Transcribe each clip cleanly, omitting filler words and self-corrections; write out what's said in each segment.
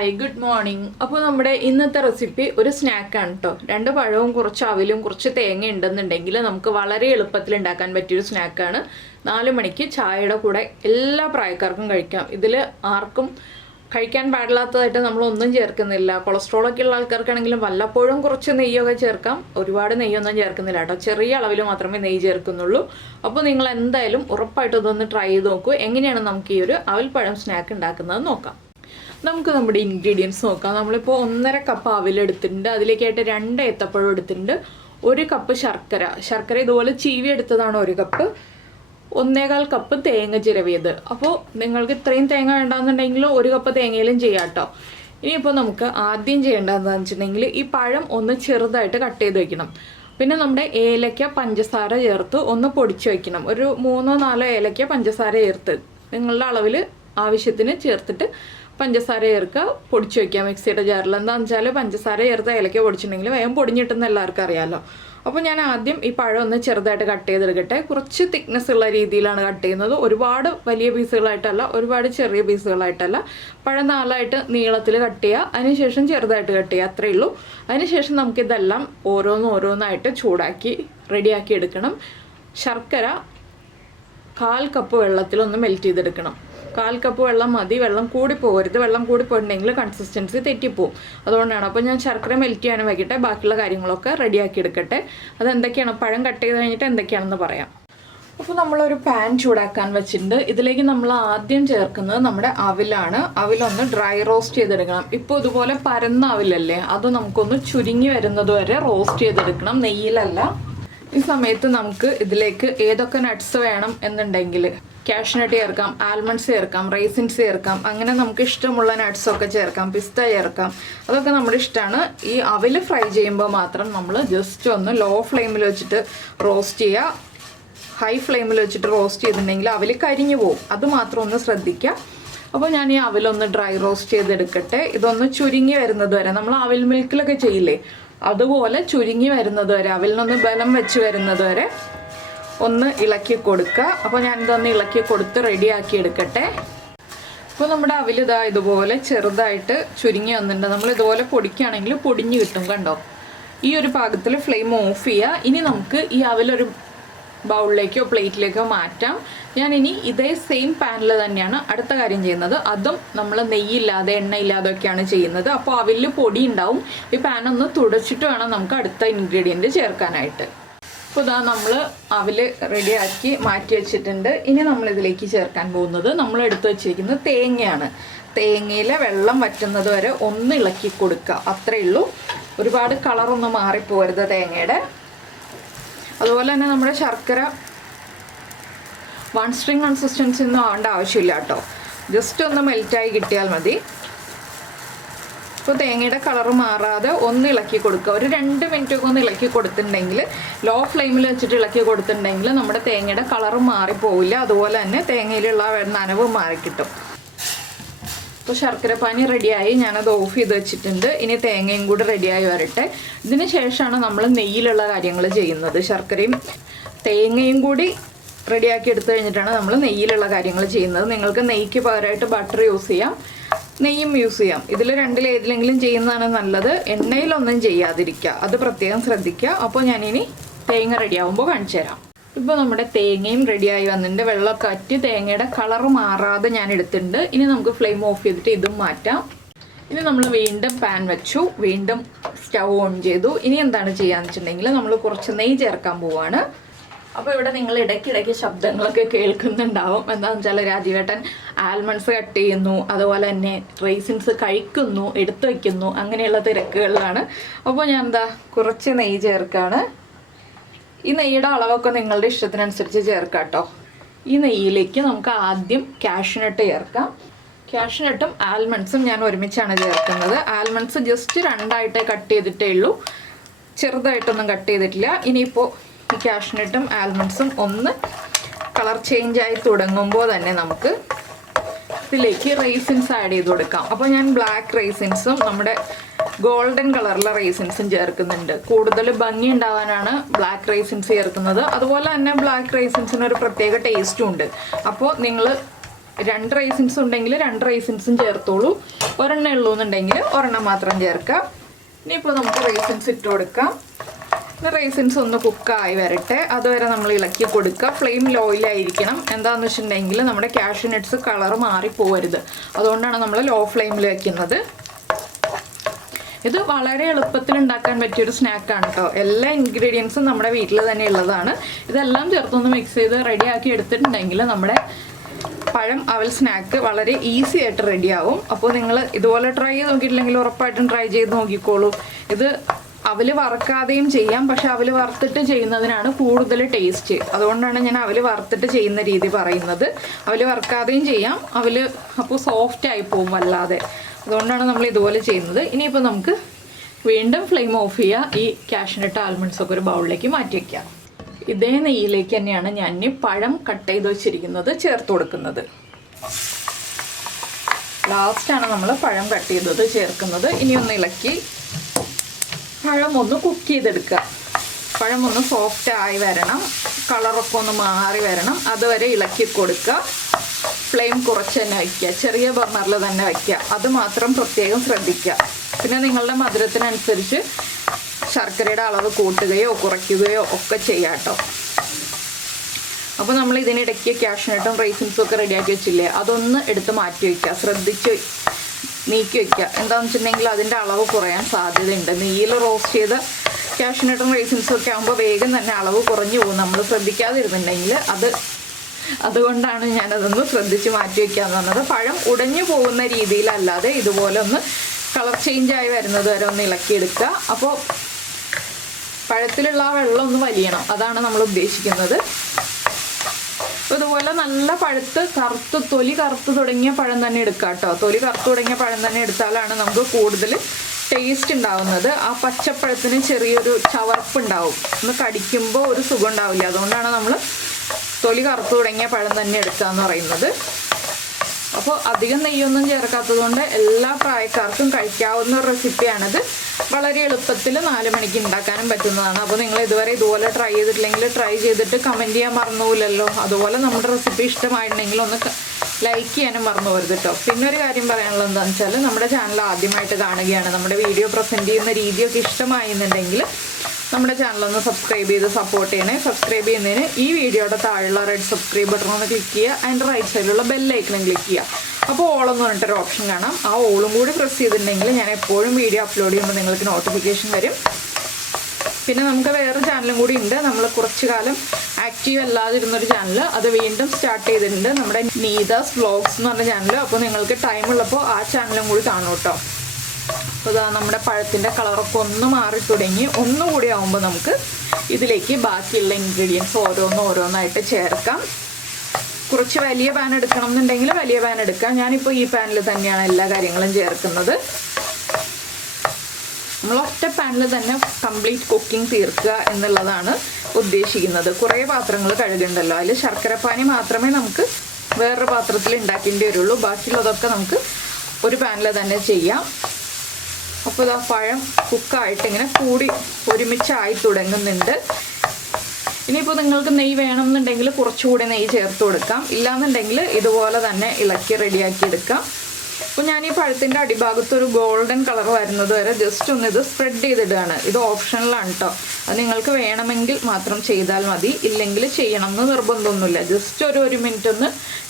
Hi good morning. അപ്പോൾ നമ്മുടെ ഇന്നത്തെ റെസിപ്പി ഒരു സ്നാക്കാണ് കേട്ടോ. 2 പഴവും കുറച്ച് അവിലും കുറച്ച് തേങ്ങ ഉണ്ടെന്നുണ്ടെങ്കിൽ നമുക്ക് വളരെ എളുപ്പത്തിൽ ഉണ്ടാക്കാൻ പറ്റിയൊരു സ്നാക്കാണ്. 4 മണിക്ക് ചായയുടെ കൂടെ എല്ലാ പ്രായക്കാർക്കും കഴിക്കാം. ഇതിൽ ആർക്കും കഴിക്കാൻ പാടില്ലാത്തതായിട്ട് നമ്മളൊന്നും ചേർക്കുന്നില്ല. കൊളസ്ട്രോളൊക്കെ ഉള്ള ആൾക്കാർക്കാണെങ്കിലും വല്ലപ്പോഴും കുറച്ച് നെയ്യൊക്കെ ചേർക്കാം. ഒരുപാട് നെയ്യൊന്നും ചേർക്കുന്നില്ല കേട്ടോ. ചെറിയ അളവിൽ മാത്രമേ നെയ്യ് ചേർക്കുന്നുള്ളൂ. അപ്പോൾ നിങ്ങൾ എന്തായാലും ഉറപ്പായിട്ടും ഇതൊന്ന് ട്രൈ ചെയ്ത് നോക്കൂ. എങ്ങനെയാണ് നമുക്ക് ഈ ഒരു അവൽപ്പഴം സ്നാക്ക് ഉണ്ടാക്കുന്നത് നോക്കാം. നമുക്ക് നമ്മുടെ ഇൻഗ്രീഡിയൻസ് നോക്കാം. നമ്മളിപ്പോൾ 1.5 കപ്പ് അവിലെടുത്തിട്ടുണ്ട്. അതിലേക്കായിട്ട് 2 ഏത്തപ്പഴം എടുത്തിട്ടുണ്ട്. 1 കപ്പ് ശർക്കര ഇതുപോലെ ചീവി എടുത്തതാണ് 1 കപ്പ്. 1.25 കപ്പ് തേങ്ങ ചിരവിയത്. അപ്പോൾ നിങ്ങൾക്ക് ഇത്രയും തേങ്ങ വേണ്ടാന്നുണ്ടെങ്കിൽ 1 കപ്പ് തേങ്ങയിലും ചെയ്യാം കേട്ടോ. ഇനിയിപ്പോൾ നമുക്ക് ആദ്യം ചെയ്യേണ്ടതെന്ന് വെച്ചിട്ടുണ്ടെങ്കിൽ ഈ പഴം ഒന്ന് ചെറുതായിട്ട് കട്ട് ചെയ്ത് വെക്കണം. പിന്നെ നമ്മുടെ ഏലക്ക പഞ്ചസാര ചേർത്ത് ഒന്ന് പൊടിച്ച് വയ്ക്കണം. ഒരു 3-4 ഏലക്ക പഞ്ചസാര ചേർത്ത് നിങ്ങളുടെ അളവിൽ ആവശ്യത്തിന് ചേർത്തിട്ട് പഞ്ചസാര ചേർക്കുക, പൊടിച്ച് വയ്ക്കുക മിക്സിയുടെ ജാറിൽ. എന്താണെന്ന് വെച്ചാൽ പഞ്ചസാര ചേർത്ത് ഏലക്ക പൊടിച്ചിട്ടുണ്ടെങ്കിൽ വേഗം പൊടിഞ്ഞിട്ടെന്ന് എല്ലാവർക്കും അറിയാമല്ലോ. അപ്പോൾ ഞാൻ ആദ്യം ഈ പഴം ഒന്ന് ചെറുതായിട്ട് കട്ട് ചെയ്തെടുക്കട്ടെ. കുറച്ച് തിക്നെസ് ഉള്ള രീതിയിലാണ് കട്ട് ചെയ്യുന്നത്. ഒരുപാട് വലിയ പീസുകളായിട്ടല്ല, ഒരുപാട് ചെറിയ പീസുകളായിട്ടല്ല. പഴം 4ആയിട്ട് നീളത്തിൽ കട്ട് ചെയ്യുക, അതിനുശേഷം ചെറുതായിട്ട് കട്ട് ചെയ്യുക, അത്രയേ ഉള്ളൂ. അതിനുശേഷം നമുക്കിതെല്ലാം ഓരോന്നായിട്ട് ചൂടാക്കി റെഡിയാക്കി എടുക്കണം. ശർക്കര 1/4 കപ്പ് വെള്ളത്തിലൊന്ന് മെൽറ്റ് ചെയ്തെടുക്കണം. 1/4 കപ്പ് വെള്ളം മതി. വെള്ളം കൂടി പോകരുത്. വെള്ളം കൂടി പോയിട്ടുണ്ടെങ്കിൽ കൺസിസ്റ്റൻസി തെറ്റിപ്പോവും. അതുകൊണ്ടാണ്. അപ്പോൾ ഞാൻ ശർക്കര മെൽറ്റ് ചെയ്യാനും വയ്ക്കട്ടെ, ബാക്കിയുള്ള കാര്യങ്ങളൊക്കെ റെഡിയാക്കി എടുക്കട്ടെ. അതെന്തൊക്കെയാണ് പഴം കട്ട് ചെയ്ത് കഴിഞ്ഞിട്ട് എന്തൊക്കെയാണെന്ന് പറയാം. അപ്പോൾ നമ്മളൊരു പാൻ ചൂടാക്കാൻ വെച്ചിട്ടുണ്ട്. ഇതിലേക്ക് നമ്മൾ ആദ്യം ചേർക്കുന്നത് നമ്മുടെ അവിലാണ്. അവിലൊന്ന് ഡ്രൈ റോസ്റ്റ് ചെയ്തെടുക്കണം. ഇപ്പോൾ ഇതുപോലെ പരന്ന അവിലല്ലേ, അത് നമുക്കൊന്ന് ചുരുങ്ങി വരുന്നത് വരെ റോസ്റ്റ് ചെയ്തെടുക്കണം, നെയ്യിലല്ല. ഈ സമയത്ത് നമുക്ക് ഇതിലേക്ക് ഏതൊക്കെ നട്ട്സ് വേണം എന്നുണ്ടെങ്കിൽ കാഷ്നട്ട് ചേർക്കാം, ആൽമണ്ട്സ് ചേർക്കാം, റൈസിൻസ് ചേർക്കാം. അങ്ങനെ നമുക്ക് ഇഷ്ടമുള്ള നട്ട്സൊക്കെ ചേർക്കാം, പിസ്ത ചേർക്കാം. അതൊക്കെ നമ്മുടെ ഇഷ്ടമാണ്. ഈ അവിൽ ഫ്രൈ ചെയ്യുമ്പോൾ മാത്രം നമ്മൾ ജസ്റ്റ് ഒന്ന് ലോ ഫ്ലെയിമിൽ വെച്ചിട്ട് റോസ്റ്റ് ചെയ്യുക. ഹൈ ഫ്ലെയിമിൽ വെച്ചിട്ട് റോസ്റ്റ് ചെയ്തിട്ടുണ്ടെങ്കിൽ അവിൽ കരിഞ്ഞു പോകും. അത് മാത്രം ഒന്ന് ശ്രദ്ധിക്കുക. അപ്പോൾ ഞാൻ ഈ അവിലൊന്ന് ഡ്രൈ റോസ്റ്റ് ചെയ്തെടുക്കട്ടെ. ഇതൊന്ന് ചുരുങ്ങി വരുന്നത് വരെ, നമ്മൾ അവിൽ മിൽക്കിലൊക്കെ ചെയ്യില്ലേ, അതുപോലെ ചുരുങ്ങി വരുന്നത് വരെ, അവിലിനൊന്ന് ബലം വെച്ച് വരുന്നത് വരെ ഒന്ന് ഇളക്കി കൊടുക്കുക. അപ്പോൾ ഞാനിതൊന്ന് ഇളക്കി കൊടുത്ത് റെഡിയാക്കി എടുക്കട്ടെ. ഇപ്പോൾ നമ്മുടെ അവിൽ ഇതുപോലെ ചെറുതായിട്ട് ചുരുങ്ങി വന്നിട്ടുണ്ട്. നമ്മൾ ഇതുപോലെ പൊടിക്കുകയാണെങ്കിൽ പൊടിഞ്ഞ് കിട്ടും, കണ്ടോ. ഈ ഒരു പാകത്തിൽ ഫ്ലെയിം ഓഫ് ചെയ്യുക. ഇനി നമുക്ക് ഈ അവിലൊരു ബൗളിലേക്കോ പ്ലേറ്റിലേക്കോ മാറ്റാം. ഞാനിനി ഇതേ സെയിം പാനിൽ തന്നെയാണ് അടുത്ത കാര്യം ചെയ്യുന്നത്. അതും നമ്മൾ നെയ്യില്ലാതെ എണ്ണയില്ലാതെ ഒക്കെയാണ് ചെയ്യുന്നത്. അപ്പോൾ അവിൽ പൊടി ഉണ്ടാവും. ഈ പാനൊന്ന് തുടച്ചിട്ട് വേണം നമുക്ക് അടുത്ത ഇൻഗ്രീഡിയൻറ്റ് ചേർക്കാനായിട്ട്. അപ്പോൾ നമ്മൾ അവിൽ റെഡിയാക്കി മാറ്റി വെച്ചിട്ടുണ്ട്. ഇനി നമ്മളിതിലേക്ക് ചേർക്കാൻ പോകുന്നത് നമ്മൾ എടുത്തു വെച്ചിരിക്കുന്നത് തേങ്ങയാണ്. തേങ്ങയിലെ വെള്ളം വറ്റുന്നത് വരെ ഒന്ന് ഇളക്കി കൊടുക്കുക, അത്രയേ ഉള്ളൂ. ഒരുപാട് കളറൊന്നും മാറിപ്പോകരുത് തേങ്ങയുടെ. അതുപോലെ തന്നെ നമ്മുടെ ശർക്കര 1 സ്ട്രിങ് കൺസിസ്റ്റൻസി ഒന്നും ആവേണ്ട ആവശ്യമില്ല കേട്ടോ. ജസ്റ്റ് ഒന്ന് മെൽറ്റായി കിട്ടിയാൽ മതി. ഇപ്പോൾ തേങ്ങയുടെ കളറ് മാറാതെ ഒന്ന് ഇളക്കി കൊടുക്കുക. ഒരു 2 മിനിറ്റൊക്കെ ഒന്ന് ഇളക്കി കൊടുത്തിട്ടുണ്ടെങ്കിൽ, ലോ ഫ്ലെയിമിൽ വെച്ചിട്ട് ഇളക്കി കൊടുത്തിട്ടുണ്ടെങ്കിൽ നമ്മുടെ തേങ്ങയുടെ കളറ് മാറിപ്പോവില്ല. അതുപോലെ തന്നെ തേങ്ങയിലുള്ള നനവ് മാറിക്കിട്ടും. ഇപ്പോൾ ശർക്കര പാനി റെഡിയായി, ഞാനത് ഓഫ് ചെയ്ത് വെച്ചിട്ടുണ്ട്. ഇനി തേങ്ങയും കൂടി റെഡിയായി വരട്ടെ. ഇതിന് ശേഷമാണ് നമ്മൾ നെയ്യിലുള്ള കാര്യങ്ങൾ ചെയ്യുന്നത്. ശർക്കരയും തേങ്ങയും കൂടി റെഡിയാക്കി എടുത്തു കഴിഞ്ഞിട്ടാണ് നമ്മൾ നെയ്യിലുള്ള കാര്യങ്ങൾ ചെയ്യുന്നത്. നിങ്ങൾക്ക് നെയ്ക്ക് പകരമായിട്ട് ബട്ടർ യൂസ് ചെയ്യാം, നെയ്യും യൂസ് ചെയ്യാം. ഇതിൽ രണ്ടിലേതിലെങ്കിലും ചെയ്യുന്നതാണ് നല്ലത്. എണ്ണയിലൊന്നും ചെയ്യാതിരിക്കുക, അത് പ്രത്യേകം ശ്രദ്ധിക്കുക. അപ്പോൾ ഞാനിനി തേങ്ങ റെഡിയാവുമ്പോൾ കാണിച്ചു തരാം. ഇപ്പോൾ നമ്മുടെ തേങ്ങയും റെഡിയായി വന്നിട്ടുണ്ട്. വെള്ളമൊക്കെ വറ്റി തേങ്ങയുടെ കളറ് മാറാതെ ഞാൻ എടുത്തിട്ടുണ്ട്. ഇനി നമുക്ക് ഫ്ലെയിം ഓഫ് ചെയ്തിട്ട് ഇതും മാറ്റാം. ഇനി നമ്മൾ വീണ്ടും പാൻ വെച്ചു, വീണ്ടും സ്റ്റൗ ഓൺ ചെയ്തു. ഇനി എന്താണ് ചെയ്യാന്ന് വെച്ചിട്ടുണ്ടെങ്കിൽ നമ്മൾ കുറച്ച് നെയ്യ് ചേർക്കാൻ പോവാണ്. അപ്പോൾ ഇവിടെ നിങ്ങൾ ഇടയ്ക്കിടയ്ക്ക് ശബ്ദങ്ങളൊക്കെ കേൾക്കുന്നുണ്ടാവും. എന്താണെന്ന് വെച്ചാൽ രാജീവേട്ടൻ ആൽമണ്ട്സ് കട്ട് ചെയ്യുന്നു, അതുപോലെ തന്നെ റൈസിൻസ് കഴിക്കുന്നു, എടുത്തു വയ്ക്കുന്നു, അങ്ങനെയുള്ള തിരക്കുകളിലാണ്. അപ്പോൾ ഞാൻ കുറച്ച് നെയ്യ് ചേർക്കാണ്. ഈ നെയ്യുടെ അളവൊക്കെ നിങ്ങളുടെ ഇഷ്ടത്തിനനുസരിച്ച് ചേർക്കാം കേട്ടോ. ഈ നെയ്യിലേക്ക് നമുക്ക് ആദ്യം കാഷ്നട്ട് ചേർക്കാം. കാഷ്നട്ടും ആൽമണ്ട്സും ഞാൻ ഒരുമിച്ചാണ് ചേർക്കുന്നത്. ആൽമണ്ട്സ് ജസ്റ്റ് 2ആയിട്ടേ കട്ട് ചെയ്തിട്ടേ ഉള്ളൂ, ചെറുതായിട്ടൊന്നും കട്ട് ചെയ്തിട്ടില്ല. ഇനിയിപ്പോൾ ഈ കാഷ്നട്ടും ആൽമണ്ട്സും ഒന്ന് കളർ ചേഞ്ച് ആയി തുടങ്ങുമ്പോൾ തന്നെ നമുക്ക് ഇതിലേക്ക് റൈസിൻസ് ആഡ് ചെയ്ത് കൊടുക്കാം. അപ്പോൾ ഞാൻ ബ്ലാക്ക് റൈസിൻസും നമ്മുടെ ഗോൾഡൻ കളറിലെ റൈസിൻസും ചേർക്കുന്നുണ്ട്. കൂടുതൽ ഭംഗി ഉണ്ടാവാനാണ് ബ്ലാക്ക് റൈസിൻസ് ചേർക്കുന്നത്. അതുപോലെ തന്നെ ബ്ലാക്ക് റൈസിൻസിന് ഒരു പ്രത്യേക ടേസ്റ്റും ഉണ്ട്. അപ്പോൾ നിങ്ങൾ 2 റൈസിൻസ് ഉണ്ടെങ്കിൽ 2 റൈസിൻസും ചേർത്തോളൂ. ഒരെണ്ണം ഉള്ളൂ എന്നുണ്ടെങ്കിൽ ഒരെണ്ണം മാത്രം ചേർക്കാം. ഇനിയിപ്പോൾ നമുക്ക് റൈസിൻസ് ഇട്ട് കൊടുക്കാം. റൈസിൻസ് ഒന്ന് കുക്കായി വരട്ടെ, അതുവരെ നമ്മൾ ഇളക്കി കൊടുക്കുക. ഫ്ലെയിം ലോയിലായിരിക്കണം. എന്താണെന്ന് വെച്ചിട്ടുണ്ടെങ്കിൽ നമ്മുടെ കാഷ്യൂ നട്ട്സ് കളർ മാറിപ്പോകരുത്. അതുകൊണ്ടാണ് നമ്മൾ ലോ ഫ്ലെയിമിൽ വെക്കുന്നത്. ഇത് വളരെ എളുപ്പത്തിൽ ഉണ്ടാക്കാൻ പറ്റിയൊരു സ്നാക്കാണ് കേട്ടോ. എല്ലാ ഇൻഗ്രീഡിയൻസും നമ്മുടെ വീട്ടിൽ തന്നെ ഉള്ളതാണ്. ഇതെല്ലാം ചേർത്തൊന്ന് മിക്സ് ചെയ്ത് റെഡിയാക്കി എടുത്തിട്ടുണ്ടെങ്കിൽ നമ്മുടെ പഴം അവൽ സ്നാക്ക് വളരെ ഈസി ആയിട്ട് റെഡിയാവും. അപ്പോൾ നിങ്ങൾ ഇതുപോലെ ട്രൈ ചെയ്ത് നോക്കിയിട്ടില്ലെങ്കിൽ ഉറപ്പായിട്ടും ട്രൈ ചെയ്ത് നോക്കിക്കോളൂ. ഇത് അവല് വറുക്കാതെയും ചെയ്യാം, പക്ഷെ അവല് വറുത്തിട്ട് ചെയ്യുന്നതിനാണ് കൂടുതൽ ടേസ്റ്റ്. അതുകൊണ്ടാണ് ഞാൻ അവല് വറുത്തിട്ട് ചെയ്യുന്ന രീതി പറയുന്നത്. അവല് വറുക്കാതെയും ചെയ്യാം, അവല് അപ്പോൾ സോഫ്റ്റ് ആയി പോകും വല്ലാതെ. അതുകൊണ്ടാണ് നമ്മൾ ഇതുപോലെ ചെയ്യുന്നത്. ഇനിയിപ്പോൾ നമുക്ക് വീണ്ടും ഫ്ലെയിം ഓഫ് ചെയ്യുക. ഈ കാഷ്നട്ട് ആൽമണ്ട്സ് ഒക്കെ ഒരു ബൗളിലേക്ക് മാറ്റി വയ്ക്കാം. ഇതേ നെയ്യിലേക്ക് തന്നെയാണ് ഞാൻ ഇനി പഴം കട്ട് ചെയ്ത് വെച്ചിരിക്കുന്നത് ചേർത്ത് കൊടുക്കുന്നത്. ലാസ്റ്റാണ് നമ്മൾ പഴം കട്ട് ചെയ്തത് ചേർക്കുന്നത്. ഇനി ഒന്ന് ഇളക്കി പഴം ഒന്ന് കുക്ക് ചെയ്തെടുക്കുക. പഴം ഒന്ന് സോഫ്റ്റ് ആയി വരണം, കളറൊക്കെ ഒന്ന് മാറി വരണം. അതുവരെ ഇളക്കി കൊടുക്കുക. ഫ്ലെയിം കുറച്ച് തന്നെ വയ്ക്കുക, ചെറിയ ബർണറിൽ തന്നെ വയ്ക്കുക. അത് മാത്രം പ്രത്യേകം ശ്രദ്ധിക്കുക. പിന്നെ നിങ്ങളുടെ മധുരത്തിനനുസരിച്ച് ശർക്കരയുടെ അളവ് കൂട്ടുകയോ കുറയ്ക്കുകയോ ഒക്കെ ചെയ്യാം കേട്ടോ. അപ്പോൾ നമ്മൾ ഇതിനിടയ്ക്ക് കാഷ്നട്ടും റൈസിൻസും ഒക്കെ റെഡിയാക്കി വെച്ചില്ലേ, അതൊന്ന് എടുത്ത് മാറ്റി വയ്ക്കുക. ശ്രദ്ധിച്ച് നീക്കി വയ്ക്കുക. എന്താണെന്ന് വെച്ചിട്ടുണ്ടെങ്കിൽ അതിൻ്റെ അളവ് കുറയാൻ സാധ്യതയുണ്ട്. നെയ്യിൽ റോസ്റ്റ് ചെയ്ത കാഷ്നട്ടും റൈസിൻസും ഒക്കെ ആകുമ്പോൾ വേഗം തന്നെ അളവ് കുറഞ്ഞു പോകും നമ്മൾ ശ്രദ്ധിക്കാതിരുന്നുണ്ടെങ്കിൽ. അതുകൊണ്ടാണ് ഞാനതൊന്ന് ശ്രദ്ധിച്ച് മാറ്റി വയ്ക്കാമെന്ന് പറഞ്ഞത്. പഴം ഉടഞ്ഞു പോകുന്ന രീതിയിലല്ലാതെ ഇതുപോലെ ഒന്ന് കളർ ചേഞ്ചായി വരുന്നത് വരെ ഒന്ന് ഇളക്കിയെടുക്കുക. അപ്പോൾ പഴത്തിലുള്ള ആ വെള്ളം ഒന്ന് വലിയണം, അതാണ് നമ്മൾ ഉദ്ദേശിക്കുന്നത്. ഇതുപോലെ നല്ല പഴുത്ത് തൊലി കറുത്ത് തുടങ്ങിയ പഴം തന്നെ എടുക്കുക കേട്ടോ. തൊലി കറുത്ത് തുടങ്ങിയ പഴം തന്നെ എടുത്താലാണ് നമുക്ക് കൂടുതൽ ടേസ്റ്റ് ഉണ്ടാവുന്നത്. ആ പച്ചപ്പഴത്തിന് ചെറിയൊരു ചവർപ്പ് ഉണ്ടാവും, ഒന്ന് കടിക്കുമ്പോൾ ഒരു സുഖം ഉണ്ടാവില്ല. അതുകൊണ്ടാണ് നമ്മൾ തൊലി കറുത്ത് തുടങ്ങിയ പഴം തന്നെ എടുക്കുക എന്ന് പറയുന്നത്. അപ്പോൾ അധികം നെയ്യൊന്നും ചേർക്കാത്തത് കൊണ്ട് എല്ലാ പ്രായക്കാർക്കും കഴിക്കാവുന്ന ഒരു റെസിപ്പിയാണിത്. വളരെ എളുപ്പത്തിൽ 4 മണിക്ക് ഉണ്ടാക്കാനും പറ്റുന്നതാണ്. അപ്പോൾ നിങ്ങൾ ഇതുപോലെ ട്രൈ ചെയ്തിട്ടില്ലെങ്കിൽ ട്രൈ ചെയ്തിട്ട് കമൻറ്റ് ചെയ്യാൻ മറന്നുപോലല്ലോ. അതുപോലെ നമ്മുടെ റെസിപ്പി ഇഷ്ടമായിട്ടുണ്ടെങ്കിൽ ഒന്ന് ലൈക്ക് ചെയ്യാനും മറന്നു പോകരുത് കേട്ടോ. പിന്നെ ഒരു കാര്യം പറയാനുള്ളത് എന്താണെന്ന് വെച്ചാൽ, നമ്മുടെ ചാനൽ ആദ്യമായിട്ട് കാണുകയാണ്, നമ്മുടെ വീഡിയോ പ്രസൻറ്റ് ചെയ്യുന്ന രീതിയൊക്കെ ഇഷ്ടമായിരുന്നുണ്ടെങ്കിൽ നമ്മുടെ ചാനലൊന്ന് സബ്സ്ക്രൈബ് ചെയ്ത് സപ്പോർട്ട് ചെയ്യണേ. സബ്സ്ക്രൈബ് ചെയ്യുന്നതിന് ഈ വീഡിയോയുടെ താഴെയുള്ള റെഡ് സബ്സ്ക്രൈബ് ബട്ടൺ ഒന്ന് ക്ലിക്ക് ചെയ്യുക. അതിൻ്റെ റൈറ്റ് സൈഡിലുള്ള ബെല്ലൈക്കണും ക്ലിക്ക് ചെയ്യുക. അപ്പോൾ ഓളെന്ന് പറഞ്ഞിട്ടൊരു ഓപ്ഷൻ കാണാം. ആ ഓളും കൂടി പ്രസ് ചെയ്തിട്ടുണ്ടെങ്കിൽ ഞാൻ എപ്പോഴും വീഡിയോ അപ്ലോഡ് ചെയ്യുമ്പോൾ നിങ്ങൾക്ക് നോട്ടിഫിക്കേഷൻ വരും. പിന്നെ നമുക്ക് വേറെ ചാനലും കൂടി ഉണ്ട്. നമ്മൾ കുറച്ച് കാലം ആക്റ്റീവ് അല്ലാതിരുന്നൊരു ചാനൽ, അത് വീണ്ടും സ്റ്റാർട്ട് ചെയ്തിട്ടുണ്ട്. നമ്മുടെ നീതാസ് വ്ലോഗ്സ് എന്ന് പറഞ്ഞ ചാനൽ. അപ്പോൾ നിങ്ങൾക്ക് ടൈം ഉള്ളപ്പോൾ ആ ചാനലും കൂടി കാണും കേട്ടോ. അപ്പോൾ ഇതാ നമ്മുടെ പഴത്തിൻ്റെ കളറൊക്കെ ഒന്ന് മാറി തുടങ്ങി. ഒന്നുകൂടി ആകുമ്പോൾ നമുക്ക് ഇതിലേക്ക് ബാക്കിയുള്ള ഇൻഗ്രീഡിയൻസ് ഓരോന്നായിട്ട് ചേർക്കാം. കുറച്ച് വലിയ പാൻ എടുക്കണം എന്നുണ്ടെങ്കിൽ വലിയ പാൻ എടുക്കാം. ഞാനിപ്പോൾ ഈ പാനിൽ തന്നെയാണ് എല്ലാ കാര്യങ്ങളും ചേർക്കുന്നത്. നമ്മൾ ഒറ്റ പാനിൽ തന്നെ കംപ്ലീറ്റ് കുക്കിംഗ് തീർക്കുക എന്നുള്ളതാണ് ഉദ്ദേശിക്കുന്നത്. കുറേ പാത്രങ്ങൾ കഴുകണ്ടല്ലോ. അതിൽ ശർക്കരപ്പാനി മാത്രമേ നമുക്ക് വേറൊരു പാത്രത്തിൽ ഉണ്ടാക്കേണ്ടി വരുള്ളൂ. ബാക്കിയുള്ളതൊക്കെ നമുക്ക് ഒരു പാനിൽ തന്നെ ചെയ്യാം. അപ്പോൾ ഇതാ പഴം കുക്കായിട്ട് ഇങ്ങനെ കൂടി ഒരുമിച്ചായി തുടങ്ങുന്നുണ്ട്. ഇനിയിപ്പോൾ നിങ്ങൾക്ക് നെയ്യ് വേണമെന്നുണ്ടെങ്കിൽ കുറച്ചുകൂടി നെയ്യ് ചേർത്ത് കൊടുക്കാം. ഇല്ലാന്നുണ്ടെങ്കിൽ ഇതുപോലെ തന്നെ ഇളക്കി റെഡിയാക്കി എടുക്കാം. അപ്പോൾ ഞാൻ ഈ പഴത്തിൻ്റെ അടിഭാഗത്ത് ഒരു ഗോൾഡൻ കളർ വരുന്നത് വരെ ജസ്റ്റ് ഒന്ന് ഇത് സ്പ്രെഡ് ചെയ്തിടുകയാണ്. ഇത് ഓപ്ഷണലാണ് കേട്ടോ. അത് നിങ്ങൾക്ക് വേണമെങ്കിൽ മാത്രം ചെയ്താൽ മതി, ഇല്ലെങ്കിൽ ചെയ്യണം എന്ന് നിർബന്ധമൊന്നുമില്ല. ജസ്റ്റ് ഒരു മിനിറ്റ് ഒന്ന്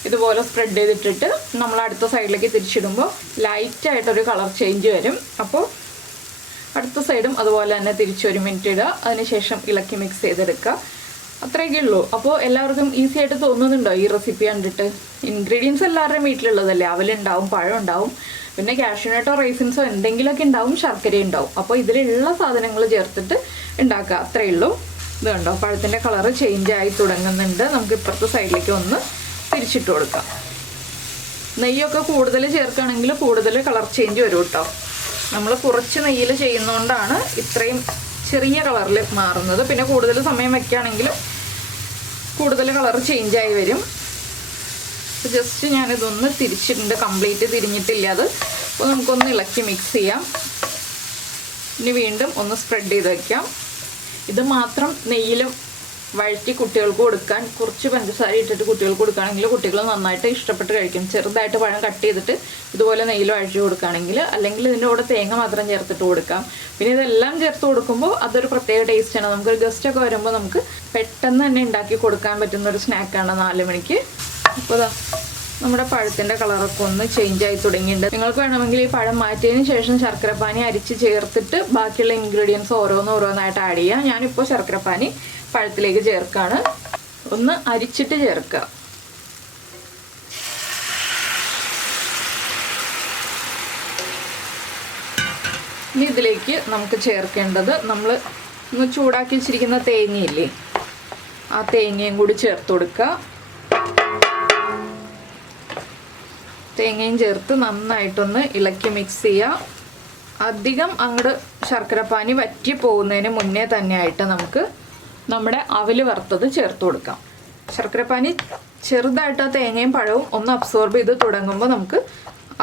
ഇതുപോലെ സ്പ്രെഡ് ചെയ്തിട്ടിട്ട് നമ്മൾ അടുത്ത സൈഡിലേക്ക് തിരിച്ചിടുമ്പോൾ ലൈറ്റായിട്ടൊരു കളർ ചേഞ്ച് വരും. അപ്പോൾ അടുത്ത സൈഡും അതുപോലെ തന്നെ തിരിച്ചൊരു മിനിറ്റ് ഇടുക. അതിനുശേഷം ഇളക്കി മിക്സ് ചെയ്തെടുക്കുക. അത്രയൊക്കെ ഉള്ളൂ. അപ്പോൾ എല്ലാവർക്കും ഈസി ആയിട്ട് തോന്നുന്നുണ്ടോ ഈ റെസിപ്പി കണ്ടിട്ട്? ഇൻഗ്രീഡിയൻസ് എല്ലാവരുടെയും വീട്ടിലുള്ളതല്ലേ. അവലുണ്ടാവും, പഴം ഉണ്ടാവും, പിന്നെ കാഷ്യൂനട്ടോ റൈസിൻസോ എന്തെങ്കിലുമൊക്കെ ഉണ്ടാവും, ശർക്കര ഉണ്ടാവും. അപ്പോൾ ഇതിലുള്ള സാധനങ്ങൾ ചേർത്തിട്ട് ഉണ്ടാക്കുക, അത്രയേ ഉള്ളൂ. ഇത് കണ്ടോ, പഴത്തിൻ്റെ കളറ് ചേഞ്ച് ആയി തുടങ്ങുന്നുണ്ട്. നമുക്ക് ഇപ്പുറത്തെ സൈഡിലേക്ക് ഒന്ന് തിരിച്ചിട്ട് കൊടുക്കാം. നെയ്യൊക്കെ കൂടുതൽ ചേർക്കുകയാണെങ്കിൽ കൂടുതൽ കളർ ചേഞ്ച് വരും കേട്ടോ. നമ്മൾ കുറച്ച് നെയ്യിൽ ചെയ്യുന്നതുകൊണ്ടാണ് ഇത്രയും ചെറിയ കളറിൽ മാറുന്നത്. പിന്നെ കൂടുതൽ സമയം വയ്ക്കുകയാണെങ്കിൽ കൂടുതൽ കളർ ചേഞ്ചായി വരും. ജസ്റ്റ് ഞാനിതൊന്ന് തിരിച്ചിട്ടുണ്ട്, കംപ്ലീറ്റ് തിരിഞ്ഞിട്ടില്ല അത്. അപ്പോൾ നമുക്കൊന്ന് ഇളക്കി മിക്സ് ചെയ്യാം. ഇനി വീണ്ടും ഒന്ന് സ്പ്രെഡ് ചെയ്ത് വയ്ക്കാം. ഇത് മാത്രം നെയ്യിലും വഴറ്റി കുട്ടികൾക്ക് കൊടുക്കാൻ കുറച്ച് പഞ്ചസാര ഇട്ടിട്ട് കുട്ടികൾക്ക് കൊടുക്കുകയാണെങ്കിൽ കുട്ടികൾ നന്നായിട്ട് ഇഷ്ടപ്പെട്ട് കഴിക്കും. ചെറുതായിട്ട് പഴം കട്ട് ചെയ്തിട്ട് ഇതുപോലെ നെയ്യിൽ വഴറ്റി കൊടുക്കുകയാണെങ്കിൽ, അല്ലെങ്കിൽ ഇതിൻ്റെ കൂടെ തേങ്ങ മാത്രം ചേർത്തിട്ട് കൊടുക്കാം. പിന്നെ ഇതെല്ലാം ചേർത്ത് കൊടുക്കുമ്പോൾ അതൊരു പ്രത്യേക ടേസ്റ്റാണ്. നമുക്കൊരു ഗസ്റ്റൊക്കെ വരുമ്പോൾ നമുക്ക് പെട്ടെന്ന് തന്നെ ഉണ്ടാക്കി കൊടുക്കാൻ പറ്റുന്ന ഒരു സ്നാക്കാണ് 4 മണിക്ക്. അപ്പോൾ നമ്മുടെ പഴത്തിൻ്റെ കളറൊക്കെ ഒന്ന് ചേഞ്ച് ആയി തുടങ്ങിയിട്ടുണ്ട്. നിങ്ങൾക്ക് വേണമെങ്കിൽ ഈ പഴം മാറ്റിയതിന് ശേഷം ശർക്കരപ്പാനി അരിച്ച് ചേർത്തിട്ട് ബാക്കിയുള്ള ഇൻഗ്രീഡിയൻസ് ഓരോന്നായിട്ട് ആഡ് ചെയ്യാം. ഞാനിപ്പോൾ ശർക്കരപ്പാനി പഴത്തിലേക്ക് ചേർക്കാണ്. ഒന്ന് അരിച്ചിട്ട് ചേർക്കുക. ഇനി ഇതിലേക്ക് നമുക്ക് ചേർക്കേണ്ടത് നമ്മൾ ഒന്ന് ചൂടാക്കി വെച്ചിരിക്കുന്ന തേങ്ങയില്ലേ, ആ തേങ്ങയും കൂടി ചേർത്ത് കൊടുക്കുക. തേങ്ങയും ചേർത്ത് നന്നായിട്ടൊന്ന് ഇളക്കി മിക്സ് ചെയ്യുക. അധികം അങ്ങോട്ട് ശർക്കരപ്പാനി വറ്റി പോകുന്നതിന് മുന്നേ തന്നെയായിട്ട് നമുക്ക് നമ്മുടെ അവല് വറുത്തത് ചേർത്ത് കൊടുക്കാം. ശർക്കരപ്പാനി ചെറുതായിട്ട് ആ തേങ്ങയും പഴവും ഒന്ന് അബ്സോർബ് ചെയ്ത് തുടങ്ങുമ്പോൾ നമുക്ക്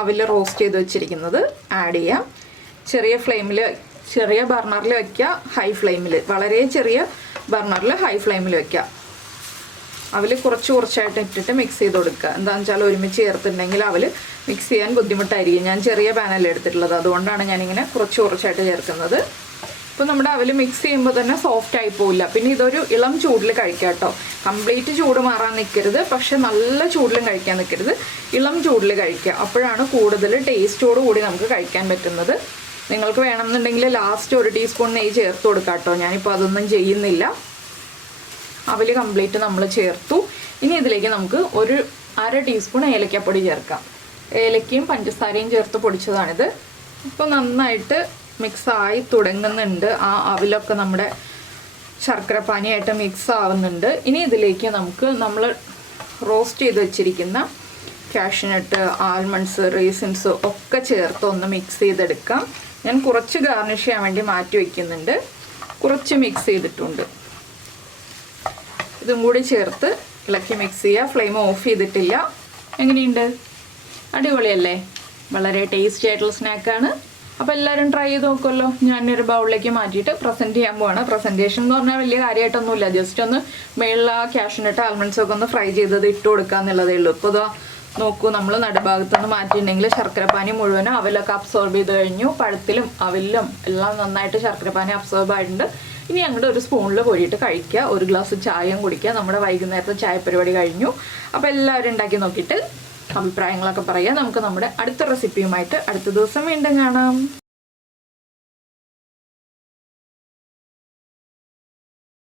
അവല് റോസ്റ്റ് ചെയ്ത് വെച്ചിരിക്കുന്നത് ആഡ് ചെയ്യാം. ചെറിയ ബർണറിൽ വയ്ക്കുക, ഹൈ ഫ്ലെയിമിൽ, വളരെ ചെറിയ ബർണറിൽ ഹൈ ഫ്ലെയിമിൽ വയ്ക്കുക. അവല് കുറച്ചായിട്ട് ഇട്ടിട്ട് മിക്സ് ചെയ്ത് കൊടുക്കുക. എന്താണെന്ന് വെച്ചാൽ ഒരുമിച്ച് ചേർത്തിട്ടുണ്ടെങ്കിൽ അവല് മിക്സ് ചെയ്യാൻ ബുദ്ധിമുട്ടായിരിക്കും. ഞാൻ ചെറിയ പാനല്ലേ എടുത്തിട്ടുള്ളത്, അതുകൊണ്ടാണ് ഞാനിങ്ങനെ കുറച്ചായിട്ട് ചേർക്കുന്നത്. ഇപ്പോൾ നമ്മുടെ അവല് മിക്സ് ചെയ്യുമ്പോൾ തന്നെ സോഫ്റ്റ് ആയി പോവില്ല. പിന്നെ ഇതൊരു ഇളം ചൂടിൽ കഴിക്കാം കേട്ടോ. കംപ്ലീറ്റ് ചൂട് മാറാൻ നിൽക്കരുത്, പക്ഷെ നല്ല ചൂടിലും കഴിക്കാൻ നിൽക്കരുത്. ഇളം ചൂടിൽ കഴിക്കുക. അപ്പോഴാണ് കൂടുതൽ ടേസ്റ്റോടു കൂടി നമുക്ക് കഴിക്കാൻ പറ്റുന്നത്. നിങ്ങൾക്ക് വേണമെന്നുണ്ടെങ്കിൽ ലാസ്റ്റ് 1 ടീസ്പൂൺ നെയ്യ് ചേർത്ത് കൊടുക്കാം കേട്ടോ. ഞാനിപ്പോൾ അതൊന്നും ചെയ്യുന്നില്ല. അവല് കംപ്ലീറ്റ് നമ്മൾ ചേർത്തു. ഇനി ഇതിലേക്ക് നമുക്ക് 1/2 ടീസ്പൂൺ ഏലക്കപ്പൊടി ചേർക്കാം. ഏലക്കയും പഞ്ചസാരയും ചേർത്ത് പൊടിച്ചതാണിത്. ഇപ്പോൾ നന്നായിട്ട് മിക്സായി തുടങ്ങുന്നുണ്ട്. ആ അവലൊക്കെ നമ്മുടെ ശർക്കരപ്പാനിയായിട്ട് മിക്സ് ആവുന്നുണ്ട്. ഇനി ഇതിലേക്ക് നമുക്ക് നമ്മൾ റോസ്റ്റ് ചെയ്ത് വെച്ചിരിക്കുന്ന കാഷ്യൂനട്ട്, ആൽമണ്ട്സ്, റീസിൻസ് ഒക്കെ ചേർത്ത് ഒന്ന് മിക്സ് ചെയ്തെടുക്കാം. ഞാൻ കുറച്ച് ഗാർണിഷ് ചെയ്യാൻ വേണ്ടി മാറ്റി വയ്ക്കുന്നുണ്ട്. കുറച്ച് മിക്സ് ചെയ്തിട്ടുണ്ട്. ഇതും കൂടി ചേർത്ത് ഇളക്കി മിക്സ് ചെയ്യുക. ഫ്ലെയിം ഓഫ് ചെയ്തിട്ടില്ല. എങ്ങനെയുണ്ട്? അടിപൊളിയല്ലേ? വളരെ ടേസ്റ്റി ആയിട്ടുള്ള സ്നാക്കാണ്. അപ്പോൾ എല്ലാവരും ട്രൈ ചെയ്ത് നോക്കുമല്ലോ. ഞാനൊരു ബൗളിലേക്ക് മാറ്റിയിട്ട് പ്രസൻറ്റ് ചെയ്യാൻ പോവാണ്. പ്രസൻറ്റേഷൻ എന്ന് പറഞ്ഞാൽ വലിയ കാര്യമായിട്ടൊന്നുമില്ല. ജസ്റ്റ് ഒന്ന് മേളിൽ ആ കാഷ്യൂനട്ട്, ആൽമണ്ട്സ് ഒക്കെ ഒന്ന് ഫ്രൈ ചെയ്തത് ഇട്ട് കൊടുക്കുക എന്നുള്ളതേ ഉള്ളൂ. ഇപ്പോൾ ഇതാ നോക്കൂ, നമ്മൾ നടുഭാഗത്തുനിന്ന് മാറ്റിയിട്ടുണ്ടെങ്കിൽ ശർക്കരപ്പാനി മുഴുവനും അവലൊക്കെ അബ്സോർബ് ചെയ്ത് കഴിഞ്ഞു. പഴത്തിലും അവലിലും എല്ലാം നന്നായിട്ട് ശർക്കരപ്പാനി അബ്സോർബ് ആയിട്ടുണ്ട്. ഇനി അങ്ങോട്ട് ഒരു സ്പൂണിൽ കോരിയിട്ട് കഴിക്കുക. 1 ഗ്ലാസ് ചായയും കുടിക്കുക. നമ്മുടെ വൈകുന്നേരത്തെ ചായ പരിപാടി കഴിഞ്ഞു. അപ്പോൾ എല്ലാവരും ഉണ്ടാക്കി നോക്കിയിട്ട് അഭിപ്രായങ്ങളൊക്കെ പറയുക. നമുക്ക് നമ്മുടെ അടുത്ത റെസിപ്പിയുമായിട്ട് അടുത്ത ദിവസം വീണ്ടും കാണാം.